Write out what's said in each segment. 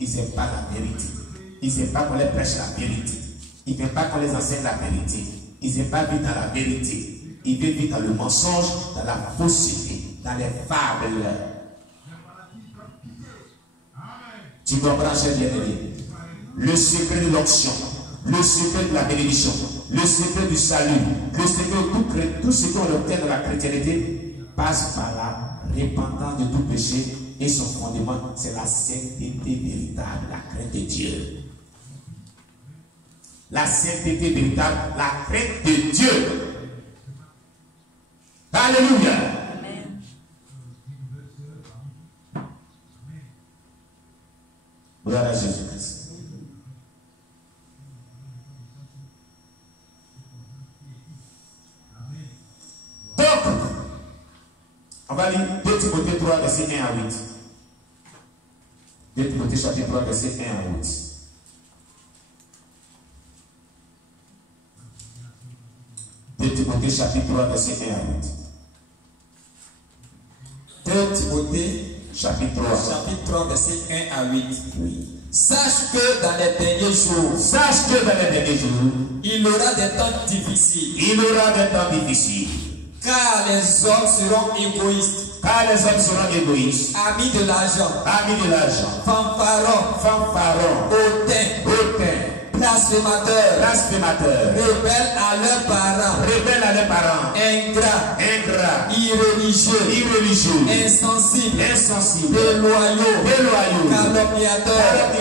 Ils n'aiment pas la vérité. Ils n'aiment pas qu'on les prêche la vérité. Ils n'aiment pas qu'on les enseigne la vérité. Ils n'aiment pas vivre dans la vérité. Ils veulent vivre dans le mensonge, dans la fausseté, dans les fables. Tu comprends, cher bien-aimé? Le secret de l'onction, le secret de la bénédiction, le secret du salut, le secret de tout ce qu'on obtient dans la chrétienté passe par la repentance de tout péché et son fondement, c'est la sainteté véritable, la crainte de Dieu. La sainteté véritable, la crainte de Dieu. Alléluia. Amen. Gloire à Jésus-Christ. Donc, on va lire 2 Timothée 3, verset 1 à 8. 2 Timothée chapitre 3, verset 1 à 8. Timothée chapitre 3, verset 1 à 8. 2 Timothée chapitre 3, verset 1 à 8. Oui. Sache que dans les derniers jours, il aura des temps difficiles. Il aura des temps difficiles. Car les hommes seront égoïstes. Amis de l'argent. Fanfarons. Hautains. Blasphémateurs. Rebelles à leurs parents. Ingrats. Irreligieux. Insensibles. Déloyaux. Calomniateurs.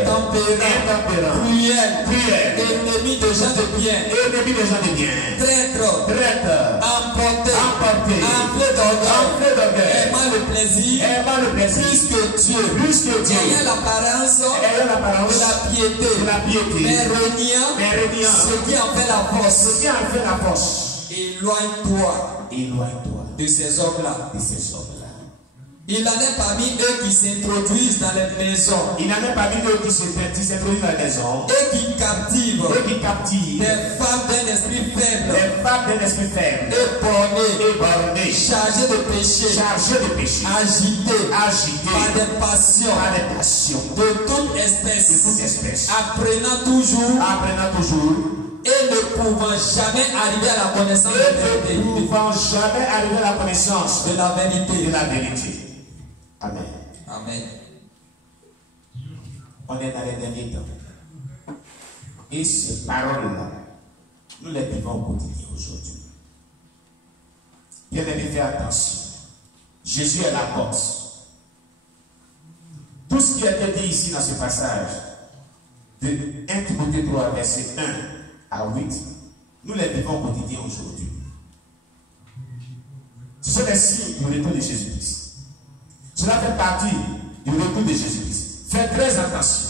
Intempérants. Cruels. Ennemis de gens de bien. Traîtres. Emportés. Enflés d'orgueil. Aimant le plaisir. Plus que Dieu. Ayant l'apparence de la piété. Mais reniant ce qui en fait la force. Éloigne-toi de ces hommes-là. Il en est parmi eux qui s'introduisent dans les maisons. Et qui captivent. Des femmes d'un esprit faible. Et bornées. Chargées de péché. Agitées. Par des passions. De toute espèce. Apprenant toujours. Et ne pouvant jamais arriver à la connaissance de la vérité. Amen. On est dans les derniers temps. Et ces paroles-là, nous les vivons au quotidien aujourd'hui. Bien-aimés, faites attention. Jésus est la porte. Tout ce qui a été dit ici dans ce passage, de 1 Timothée 3, verset 1 à 8, nous les vivons au quotidien aujourd'hui. Ce sont les signes du retour de Jésus-Christ. Cela fait partie du retour de Jésus-Christ. Faites très attention.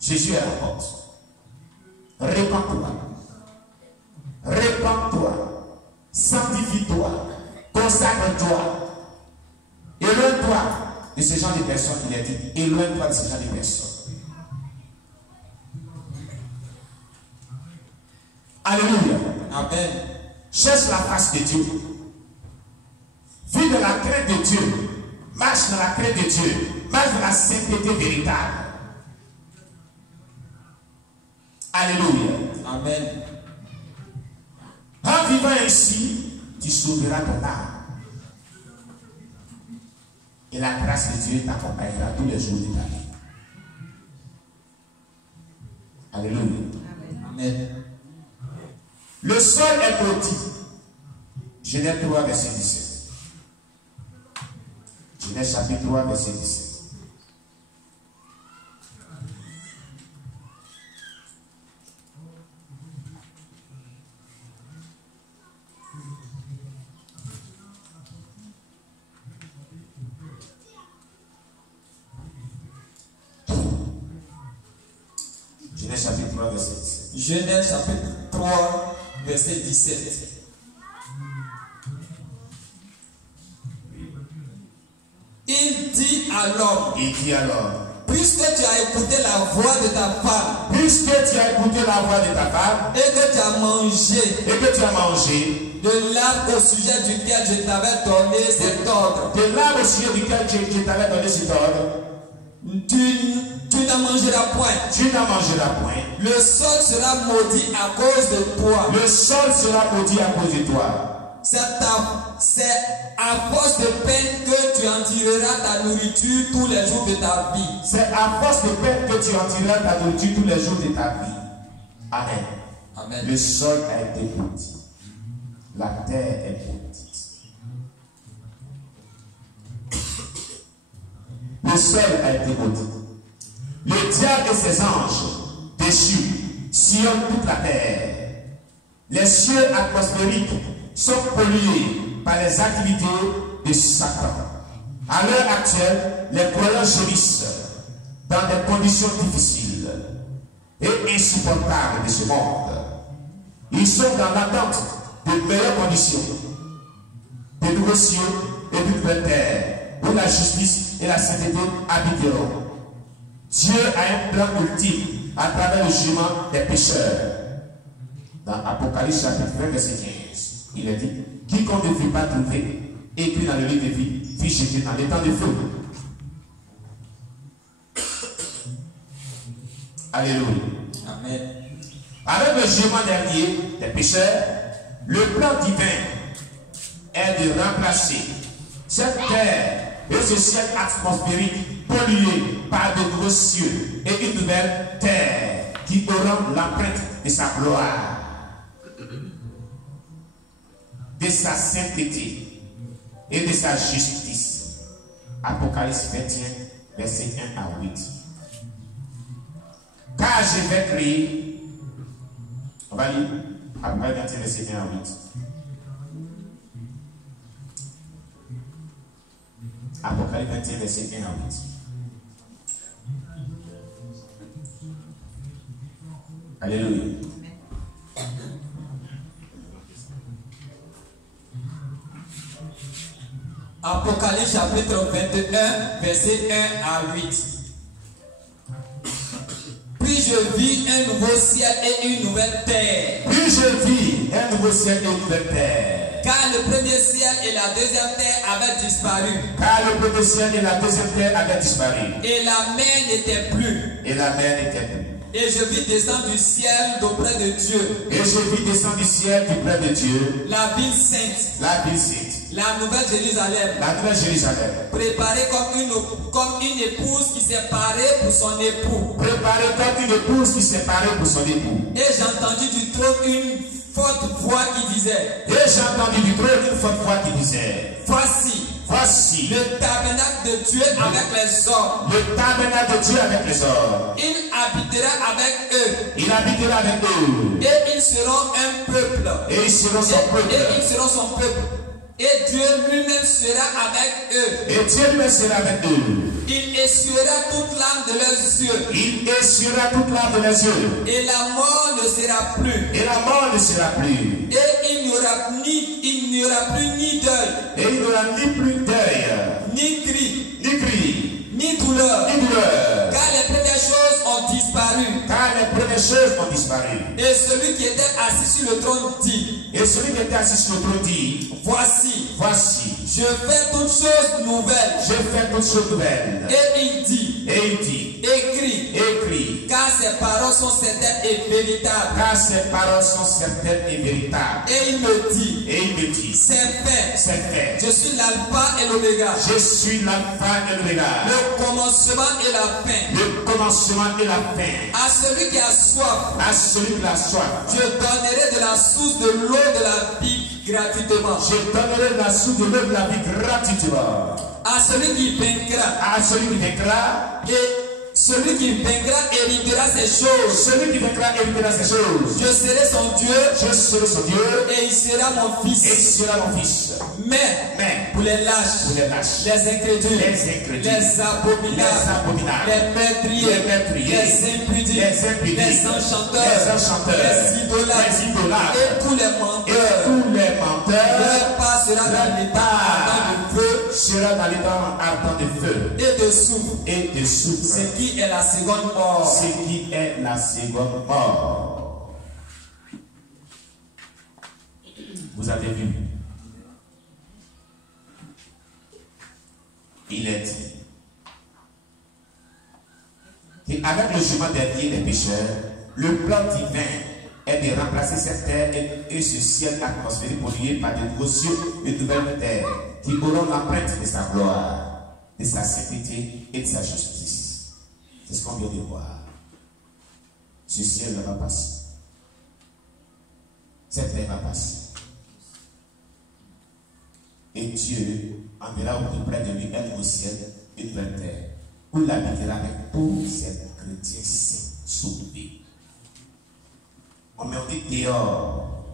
Jésus est à la porte. Répands-toi. Sanctifie-toi. Consacre-toi. Éloigne-toi de ce genre de personnes qu'il a dit. Éloigne-toi de ce genre de personnes. Alléluia. Amen. Cherche la face de Dieu. Vis de la crainte de Dieu. Marche dans la crainte de Dieu. Marche dans la sainteté véritable. Alléluia. Amen. En vivant ainsi, tu sauveras ton âme. Et la grâce de Dieu t'accompagnera tous les jours de ta vie. Alléluia. Amen. Le sol est maudit. Genèse 3, verset 17. Genèse chapitre 3, verset 17. Genèse chapitre 3, verset 17. Genèse chapitre 3, verset 17. Il dit à l'homme, puisque tu as écouté la voix de ta femme, et que tu as mangé, de l'arbre au sujet duquel je t'avais donné cet ordre, Tu n'en mangeras point. Tu n'en mangeras point. Le sol sera maudit à cause de toi. Le sol sera maudit à cause de toi. C'est à force de peine que tu en tireras ta nourriture tous les jours de ta vie. C'est à force de peine que tu en tireras ta nourriture tous les jours de ta vie. Amen. Amen. Le sol a été maudit. La terre est maudite. Le sol a été maudit. Le diable et ses anges déchus sillonnent toute la terre. Les cieux atmosphériques sont pollués par les activités de Satan. À l'heure actuelle, les croyants gémissent dans des conditions difficiles et insupportables de ce monde. Ils sont dans l'attente de meilleures conditions, de nouveaux cieux et de nouvelles terres, où la justice et la sainteté habiteront. Dieu a un plan ultime à travers le jugement des pécheurs. Dans Apocalypse chapitre 20, verset 15, il est dit, quiconque ne fut pas trouvé, écrit dans le livre de vie, fut jeté dans les temps de feu. Alléluia. Amen. Avec le jugement dernier des pécheurs, le plan divin est de remplacer cette terre et ce ciel atmosphérique pollué par de nouveaux cieux et une nouvelle terre qui auront l'empreinte de sa gloire, de sa sainteté et de sa justice. Apocalypse 21, verset 1 à 8. Car je vais créer, on va lire Apocalypse 21, verset 1 à 8. Apocalypse 21, verset 1 à 8. Alléluia. Apocalypse chapitre 21, verset 1 à 8. Puis je vis un nouveau ciel et une nouvelle terre. Puis je vis un nouveau ciel et une nouvelle terre. Car le premier ciel et la deuxième terre avaient disparu. Car le premier ciel et la deuxième terre avaient disparu. Et la mer n'était plus. Et la mer n'était plus. Et je vis descendre du ciel d'auprès de Dieu. Et je vis descendre du ciel d'auprès de Dieu. La ville sainte. La ville sainte. La nouvelle Jérusalem. La nouvelle Jérusalem. Préparée comme une épouse qui s'est parée pour son époux. Préparée comme une épouse qui s'est parée pour son époux. Et j'ai entendu du trône une forte voix qui disait. Et j'ai entendu du trône une forte voix qui disait. Voici le tabernacle de Dieu avec les hommes. Le tabernacle de Dieu avec les hommes. Il habitera avec eux. Il habitera avec eux. Et ils seront un peuple. Et ils seront son peuple. Et ils seront son peuple. Et Dieu lui-même sera avec eux. Et Dieu lui-même sera avec eux. Il essuiera toute larme de leurs yeux. Il essuiera toute larme de leurs yeux. Et la mort ne sera plus. Et la mort ne sera plus. Et il n'y aura plus ni deuil. Et il n'y aura ni plus deuil. Ni cri. Ni cri. Ni douleur. Ni douleur. Car les premières choses ont disparu. Car les premières choses ont disparu. Et celui qui était assis sur le trône dit. Et celui qui était assis sur le trône dit. Voici. Je fais toutes choses nouvelles. Je fais toutes choses nouvelles. Et il dit. Écris. Car ces paroles sont certaines et véritables. Car ces paroles sont certaines et véritables. Et il me dit. C'est fait. Je suis l'alpha et l'oméga. Je suis l'alpha et l'oméga. Le commencement et la fin. Le commencement et la fin. À celui qui a soif. Je donnerai de la source de l'eau de la vie gratuitement. Je donnerai la source de l'eau de la vie gratuitement. À celui qui vaincra. Et celui qui vaincra héritera ces choses. Je serai son Dieu. Et il sera mon fils. Mais pour les lâches, les incrédules, les abominables, les meurtriers, les impudiques, les enchanteurs, les idolâtres et tous les menteurs, leur part sera dans l'état ardent de feu et de soufre. Ce qui est la seconde mort. Vous avez vu. Il est dit Avec le jugement dernier des pécheurs, le plan divin est de remplacer cette terre et ce ciel atmosphérique pollué par de nouveaux cieux et de nouvelles terres qui auront l'empreinte de sa gloire, de sa sainteté et de sa justice. C'est ce qu'on vient de voir. Ce ciel va passer. Cette terre va passer. Et Dieu enverra au plus près de lui un nouveau ciel et une nouvelle terre, où il habitera avec tous ses chrétiens saints sauvés. On met dit dehors.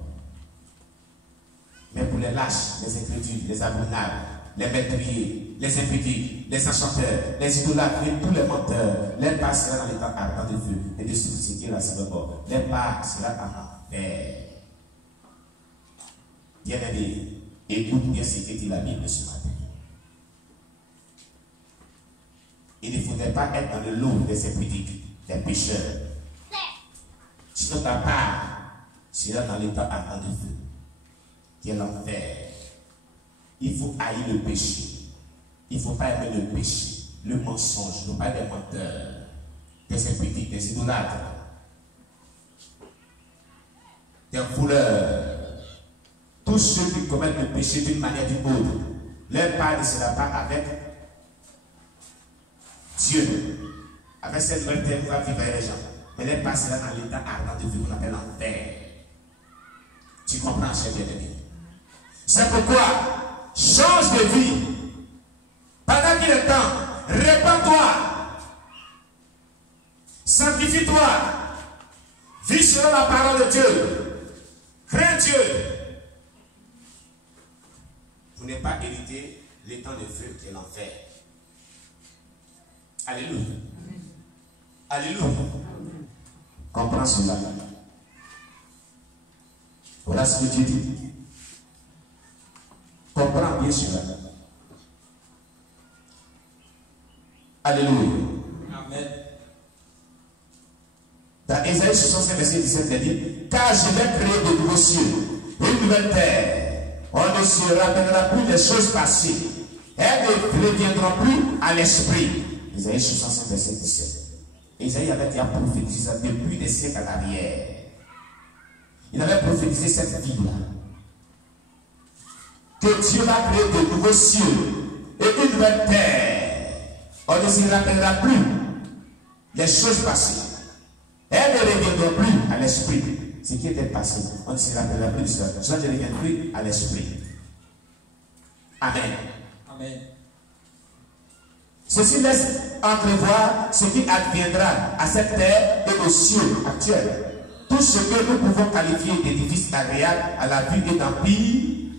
Mais pour les lâches, les incrédules, les abominables, les meurtriers, les impudiques, les enchanteurs, les idolâtres et tous les menteurs, leur part sera dans l'état ardent de feu et de souci la synagogue. Leur part sera en enfer. Bien-aimé, écoute bien ce que dit la Bible ce matin. Il ne faudrait pas être dans le lot des impudiques, des pécheurs. Sinon ta part sera dans l'état ardent de feu, qui est l'enfer. Il faut haïr le péché. Il ne faut pas aimer le péché, le mensonge. Il ne faut pas être des menteurs, des impudiques, des idolâtres, des voleurs. Tous ceux qui commettent le péché d'une manière ou d'une autre, leur part ne sera pas avec Dieu. Avec cette nouvelle terre, va vivre les gens. Mais leur part sera dans l'état ardent de vie qu'on appelle l'enfer. Tu comprends, cher bien-aimé? C'est pourquoi change de vie. Pendant qu'il est temps, répands-toi. Sanctifie-toi. Vis selon la parole de Dieu. Crains Dieu. Vous n'avez pas hérité les temps de feu qui est l'enfer. Alléluia. Alléluia. Comprends cela. Voilà ce que Dieu dit. Comprends bien cela. Alléluia. Amen. Dans Ésaïe 65, verset 17, il dit: car je vais créer de nouveaux cieux et une nouvelle terre. On ne se rappellera plus des choses passées. Elles ne reviendront plus à l'esprit. Ésaïe 65, verset 17. Ésaïe avait déjà prophétisé ça depuis des siècles à l'arrière. Il avait prophétisé cette vie-là. Que Dieu va créer de nouveaux cieux et une nouvelle terre. On ne se rappellera plus les choses passées. Elles ne reviendront plus à l'esprit. Ce qui était passé, on ne se rappellera plus de ça. Ça ne revient plus à l'esprit. Amen. Amen. Ceci laisse entrevoir ce qui adviendra à cette terre et aux cieux actuels. Tout ce que nous pouvons qualifier d'édifices agréables à la vue et d'empires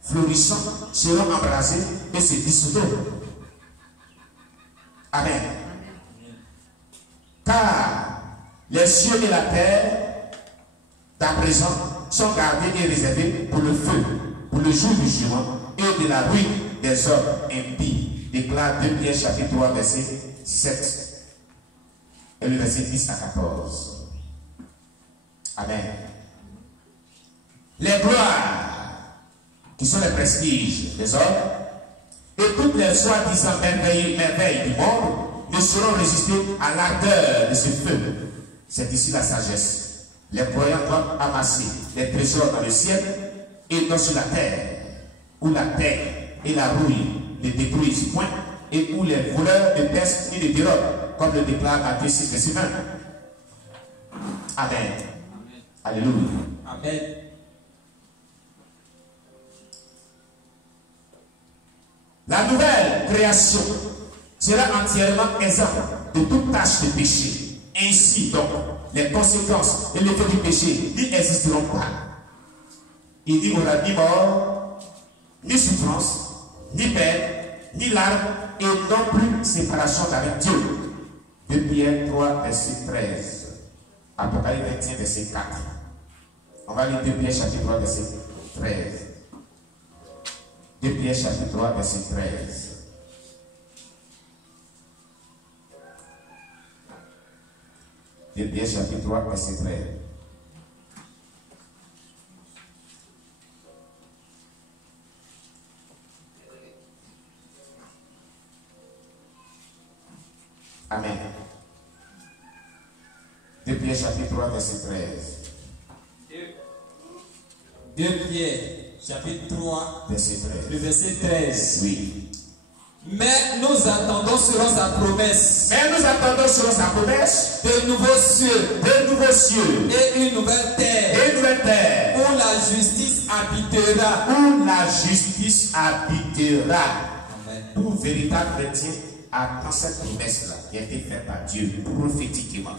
florissants seront embrasés et se dissoudront. Amen. Car les cieux et la terre d'à présent sont gardés et réservés pour le feu, pour le jour du jugement et de la ruine des hommes impies, déclare 2 Pierre chapitre 3 verset 7 et le verset 10 à 14. Amen. Les gloires qui sont les prestiges des hommes et toutes les soi-disant merveilles du monde ne sauront résister à l'ardeur de ce feu. C'est ici la sagesse. Les croyants doivent amasser les trésors dans le ciel et non sur la terre, où la terre et la rouille ne détruisent point et où les voleurs ne pèsent ni ne dérobent, comme le déclare Matthieu 6, verset 20. Amen. Alléluia. Amen. La nouvelle création sera entièrement exempte de toute tâche de péché. Ainsi donc, les conséquences et l'effet du péché n'y existeront pas. Il n'y aura ni mort, ni souffrance, ni peine, ni larmes, et non plus séparation avec Dieu. 2 Pierre 3, verset 13. Apocalypse 21, verset 4. On va lire 2 Pierre chapitre 3, verset 13. 2 Pierre chapitre 3, verset 13. Pierre chapitre 3, verset 13. Amen. Pierre chapitre 3 verset 13. 2 Pierre chapitre 3 Verset 13. le verset 13. Oui. Mais nous attendons selon sa promesse. Mais nous attendons selon sa promesse De nouveaux cieux. de nouveaux cieux Et une nouvelle terre. et une nouvelle terre Où la justice habitera. où la justice habitera. Amen. Tout véritable chrétien attend cette promesse-là qui a été faite par Dieu prophétiquement.